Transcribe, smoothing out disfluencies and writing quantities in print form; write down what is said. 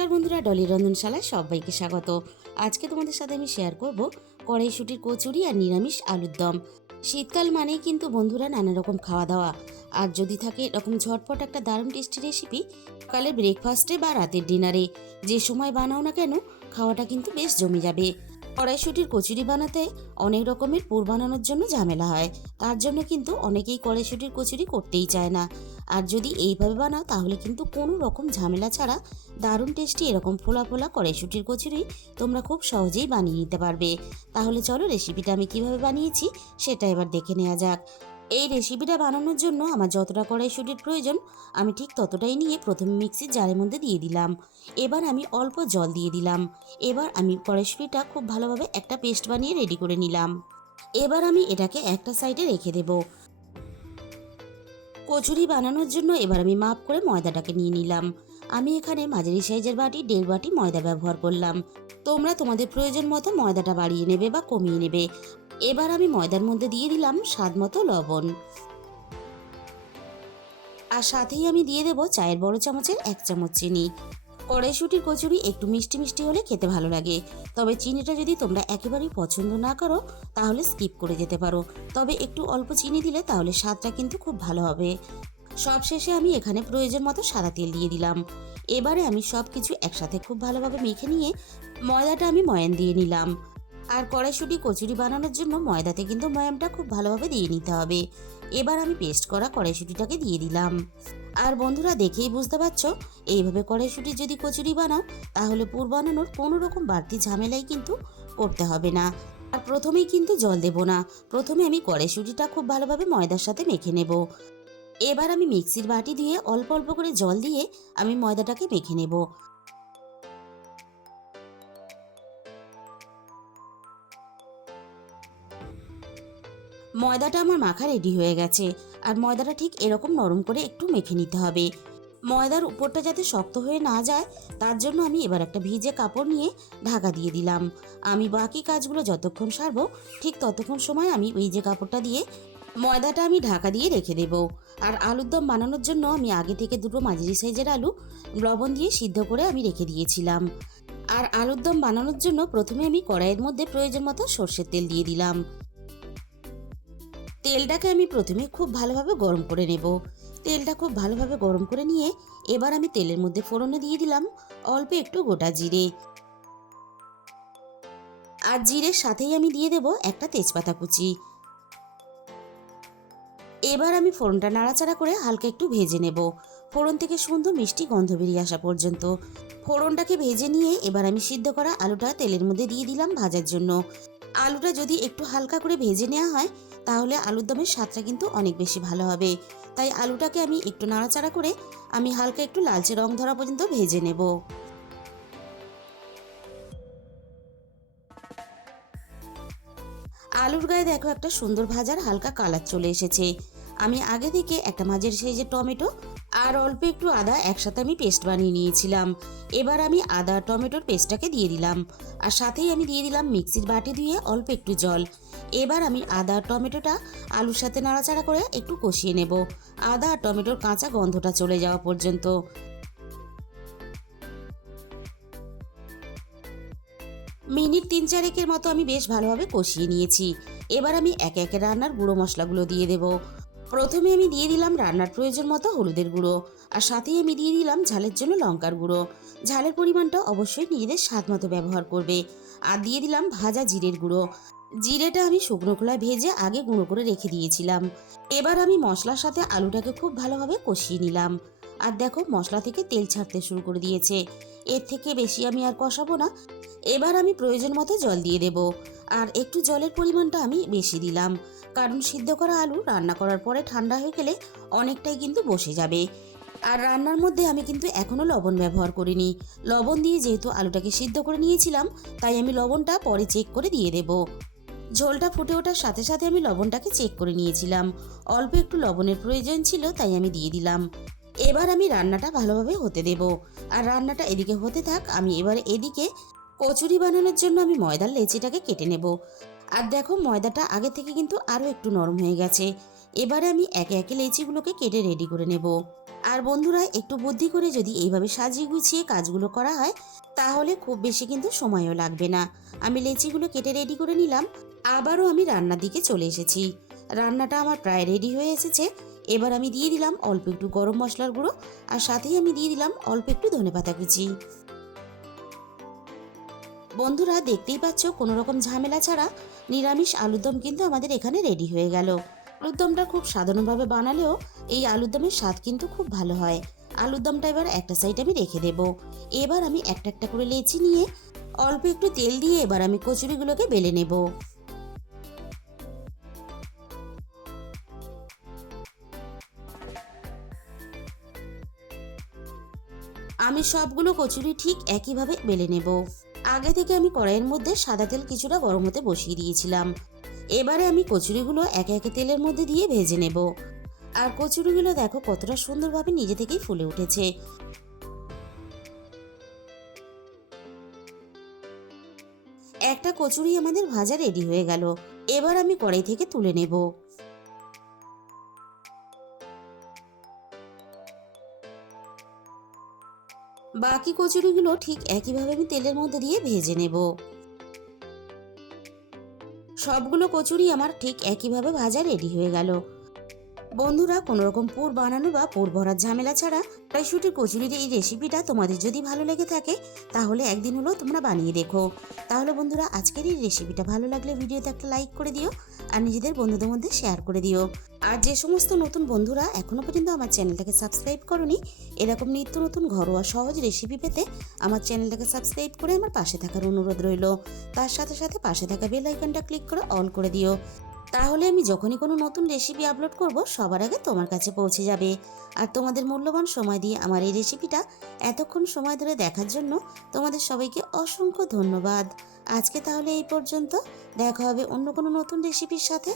নমস্কার বন্ধুরা, ডলি রন্ধনশালায় সবাইকে স্বাগত। আজকে তোমাদের সাথে আমি শেয়ার করব কড়াইশুঁটির কচুরি আর নিরামিষ আলুর দম। শীতকাল মানেই কিন্তু বন্ধুরা নানা রকম খাওয়া দাওয়া, আর যদি থাকে এরকম ঝটপট একটা দারুণ টেস্টি রেসিপি সকালে ব্রেকফাস্টে বা রাতের ডিনারে, যে সময় বানাও না কেন খাওয়াটা কিন্তু বেশ জমে যাবে। কড়াইশুঁটির কচুরি বানাতে অনেক রকমের পুর বানানোর জন্য ঝামেলা হয়, তার জন্য কিন্তু অনেকেই কড়াইশুঁটির কচুরি করতেই চায় না। আর যদি এইভাবে বানাও তাহলে কিন্তু কোনো রকম ঝামেলা ছাড়া দারুণ টেস্টি এরকম ফোলা ফোলা কড়াইশুঁটির কচুরি তোমরা খুব সহজেই বানিয়ে নিতে পারবে। তাহলে চলো রেসিপিটা আমি কিভাবে বানিয়েছি সেটা এবার দেখে নেওয়া যাক। এই রেসিপিটা বানানোর জন্য আমার যতটা কড়াইশুঁটির প্রয়োজন আমি ঠিক ততটাই নিয়ে প্রথমে মিক্সির জারের মধ্যে দিয়ে দিলাম। এবার আমি অল্প জল দিয়ে দিলাম। এবার আমি কড়াইশুঁটিটা খুব ভালোভাবে একটা পেস্ট বানিয়ে রেডি করে নিলাম। এবার আমি এটাকে একটা সাইডে রেখে দেব। কচুরি বানানোর জন্য এবার আমি মাপ করে ময়দাটাকে নিয়ে নিলাম। আমি এখানে মাঝারি সাইজের বাটি 1.5 বাটি ময়দা ব্যবহার করলাম। তোমরা তোমাদের প্রয়োজন মতো ময়দাটা বাড়িয়ে নেবে বা কমিয়ে নেবে। এবার আমি ময়দার মধ্যে দিয়ে দিলাম স্বাদ মতো লবণ, আর সাথেই আমি দিয়ে দেব চায়ের বড় চামচের 1 চামচ চিনি। কড়াইশুঁটির কচুরি একটু মিষ্টি মিষ্টি হলে খেতে ভালো লাগে, তবে চিনিটা যদি তোমরা একেবারেই পছন্দ না করো তাহলে স্কিপ করে যেতে পারো, তবে একটু অল্প চিনি দিলে তাহলে স্বাদটা কিন্তু খুব ভালো হবে। সবশেষে আমি এখানে প্রয়োজন মতো সাদা তেল দিয়ে দিলাম। এবারে আমি সব কিছু একসাথে খুব ভালোভাবে মেখে নিয়ে ময়দাটা আমি ময়ান দিয়ে নিলাম। আর কড়াইশুঁটি কচুরি বানানোর জন্য ময়দাতে কিন্তু ময়ামটা খুব ভালোভাবে দিয়ে নিতে হবে। এবার আমি পেস্ট করা কড়াইশুঁটিটাকে দিয়ে দিলাম। আর বন্ধুরা দেখেই বুঝতে পারছো, এইভাবে কড়াইশুঁটির যদি কচুরি বানাও তাহলে পুর বানানোর কোনো রকম বাড়তি ঝামেলাই কিন্তু করতে হবে না। আর প্রথমেই কিন্তু জল দেব না, প্রথমে আমি কড়াইশুঁটিটা খুব ভালোভাবে ময়দার সাথে মেখে নেব। এবার আমি মিক্সির বাটি দিয়ে অল্প অল্প করে জল দিয়ে আমি ময়দাটাকে মেখে নেব। ময়দাটা আমার মাখা রেডি হয়ে গেছে, আর ময়দাটা ঠিক এরকম নরম করে একটু মেখে নিতে হবে। ময়দার উপরটা যাতে শক্ত হয়ে না যায় তার জন্য আমি এবার একটা ভিজে কাপড় নিয়ে ঢাকা দিয়ে দিলাম। আমি বাকি কাজগুলো যতক্ষণ সারবো ঠিক ততক্ষণ সময় আমি ভিজে কাপড়টা দিয়ে ময়দাটা আমি ঢাকা দিয়ে রেখে দেব। আর আলুর দম বানানোর জন্য আমি আগে থেকে দুটো মাঝারি সাইজের আলু লবণ দিয়ে সিদ্ধ করে আমি রেখে দিয়েছিলাম। আর আলুর দম বানানোর জন্য প্রথমে আমি কড়াইয়ের মধ্যে প্রয়োজন মতো সর্ষের তেল দিয়ে দিলাম। তেলটাকে আমি প্রথমে খুব ভালোভাবে গরম করে নেব। তেলটা খুব ভালোভাবে গরম করে নিয়ে এবার আমি তেলের মধ্যে ফোড়নে দিয়ে দিলাম অল্প একটু গোটা জিরে, আর জিরের সাথেই আমি দিয়ে দেব একটা তেজপাতা কুচি। এবার আমি ফোড়নটা নাড়াচাড়া করে হালকা একটু ভেজে নেব, ফোড়ন থেকে সুন্দর মিষ্টি গন্ধ বেরিয়ে আসা পর্যন্ত। ফোড়নটাকে ভেজে নিয়ে এবার আমি সিদ্ধ করা আলুটা তেলের মধ্যে দিয়ে দিলাম ভাজার জন্য। আলুটা যদি একটু হালকা করে ভেজে নেওয়া হয় তাহলে আলুর দমের স্বাদটা কিন্তু অনেক বেশি ভালো হবে। তাই আলুটাকে আমি একটু নাড়াচাড়া করে আমি হালকা একটু লালচে রং ধরা পর্যন্ত ভেজে নেব। আলুর গায়ে দেখো একটা সুন্দর ভাজার হালকা কালার চলে এসেছে। আমি আগে থেকে একটা মাঝারি সাইজের টমেটো আর অল্প একটু আদা একসাথে আমি পেস্ট বানিয়ে নিয়েছিলাম। এবার আমি আদা টমেটোর পেস্টটাকে দিয়ে দিলাম, আর সাথেই আমি দিয়ে দিলাম মিক্সির বাটি ধুয়ে অল্প একটু জল। এবার আমি আদা টমেটোটা আলুর সাথে নাড়াচাড়া করে একটু কষিয়ে নেব, আদা আর টমেটোর কাঁচা গন্ধটা চলে যাওয়া পর্যন্ত। মিনিট 3-4 মতো আমি বেশ ভালোভাবে কষিয়ে নিয়েছি। এবার আমি একে একে রান্নার গুঁড়ো মশলাগুলো দিয়ে দেব। প্রথমে আমি দিয়ে দিলাম রান্নার প্রয়োজন মতো হলুদের গুঁড়ো, আর সাথেই আমি দিয়ে দিলাম ঝালের জন্য লঙ্কার গুঁড়ো। ঝালের পরিমাণটা অবশ্যই নিজেদের স্বাদ মতো ব্যবহার করবে। আর দিয়ে দিলাম ভাজা জিরের গুঁড়ো। জিরেটা আমি শুকনো খোলায় ভেজে আগে গুঁড়ো করে রেখে দিয়েছিলাম। এবার আমি মশলার সাথে আলুটাকে খুব ভালোভাবে কষিয়ে নিলাম। আর দেখো মশলা থেকে তেল ছাড়তে শুরু করে দিয়েছে, এর থেকে বেশি আমি আর কষাবো না। এবার আমি প্রয়োজন মতো জল দিয়ে দেব, আর একটু জলের পরিমাণটা আমি বেশি দিলাম, কারণ সিদ্ধ করা আলু রান্না করার পরে ঠান্ডা হয়ে গেলে অনেকটাই কিন্তু বসে যাবে। আর রান্নার মধ্যে আমি কিন্তু এখনও লবণ ব্যবহার করিনি। লবণ দিয়ে যেহেতু আলুটাকে সিদ্ধ করে নিয়েছিলাম তাই আমি লবণটা পরে চেক করে দিয়ে দেব। ঝোলটা ফুটে ওঠার সাথে সাথে আমি লবণটাকে চেক করে নিয়েছিলাম, অল্প একটু লবণের প্রয়োজন ছিল তাই আমি দিয়ে দিলাম। এবার আমি রান্নাটা ভালোভাবে হতে দেব। আর রান্নাটা এদিকে হতে থাক, আমি এবারে এদিকে কচুরি বানানোর জন্য আমি ময়দার লেচিটাকে কেটে নেব। আর দেখো ময়দাটা আগে থেকে কিন্তু আরও একটু নরম হয়ে গেছে। এবারে আমি একে একে লেচিগুলোকে কেটে রেডি করে নেব। আর বন্ধুরা, একটু বুদ্ধি করে যদি এইভাবে সাজিয়ে গুছিয়ে কাজগুলো করা হয় তাহলে খুব বেশি কিন্তু সময়ও লাগবে না। আমি লেচিগুলো কেটে রেডি করে নিলাম। আবারও আমি রান্নার দিকে চলে এসেছি। রান্নাটা আমার প্রায় রেডি হয়ে এসেছে। এবার আমি দিয়ে দিলাম অল্প একটু গরম মশলার গুঁড়ো, আর সাথেই আমি দিয়ে দিলাম অল্প একটু ধনেপাতা কুচি। বন্ধুরা, দেখতেই পাচ্ছ কোনো রকম ঝামেলা ছাড়া নিরামিষ আলুর দম কিন্তু আমাদের এখানে রেডি হয়ে গেল। আলুর দমটা খুব সাধারণভাবে বানালেও এই আলুর দমের স্বাদ কিন্তু খুব ভালো হয়। আলুর দমটা এবার একটা সাইড আমি রেখে দেব। এবার আমি একটা একটা করে লেচি নিয়ে অল্প একটু তেল দিয়ে এবার আমি কচুরিগুলোকে বেলে নেব। আমি সবগুলো কচুরি ঠিক একইভাবে বেলে নেব। আগে থেকে আমি কড়াইয়ের মধ্যে সাদা তেল কিছুটা গরম হতে বসিয়ে দিয়েছিলাম। এবারে আমি কচুরিগুলো একে একে তেলের মধ্যে দিয়ে ভেজে নেব। আর কচুরিগুলো দেখো কতটা সুন্দরভাবে নিজে থেকেই ফুলে উঠেছে। একটা কচুরি আমাদের ভাজা রেডি হয়ে গেল। এবার আমি কড়াই থেকে তুলে নেব। বাকি কচুরিগুলো ঠিক একইভাবে আমি তেলের মধ্যে দিয়ে ভেজে নেব। সবগুলো কচুরি আমার ঠিক একইভাবে ভাজা রেডি হয়ে গেল। বন্ধুরা, কোনো রকম পুর বানানো বা পুর ভরার ঝামেলা ছাড়া কড়াইশুঁটির কচুরির এই রেসিপিটা তোমাদের যদি ভালো লেগে থাকে তাহলে একদিন হলেও তোমরা বানিয়ে দেখো। তাহলে বন্ধুরা, আজকের এই রেসিপিটা ভালো লাগলে ভিডিওতে একটা লাইক করে দিও আর নিজেদের বন্ধুদের মধ্যে শেয়ার করে দিও। আর যে সমস্ত নতুন বন্ধুরা এখনো পর্যন্ত আমার চ্যানেলটাকে সাবস্ক্রাইব করনি, এরকম নিত্য নতুন ঘরোয়া সহজ রেসিপি পেতে আমার চ্যানেলটাকে সাবস্ক্রাইব করে আমার পাশে থাকার অনুরোধ রইল। তার সাথে সাথে পাশে থাকা বেল আইকনটা ক্লিক করে অল করে দিও। তাহলে আমি যখনই কোনো নতুন রেসিপি আপলোড করব সবার আগে তোমার কাছে পৌঁছে যাবে। আর তোমাদের মূল্যবান সময় দিয়ে আমার এই রেসিপিটা এতক্ষণ সময় ধরে দেখার জন্য তোমাদের সবাইকে অসংখ্য ধন্যবাদ। আজকে তাহলে এই পর্যন্ত। দেখা হবে অন্য কোনো নতুন রেসিপির সাথে।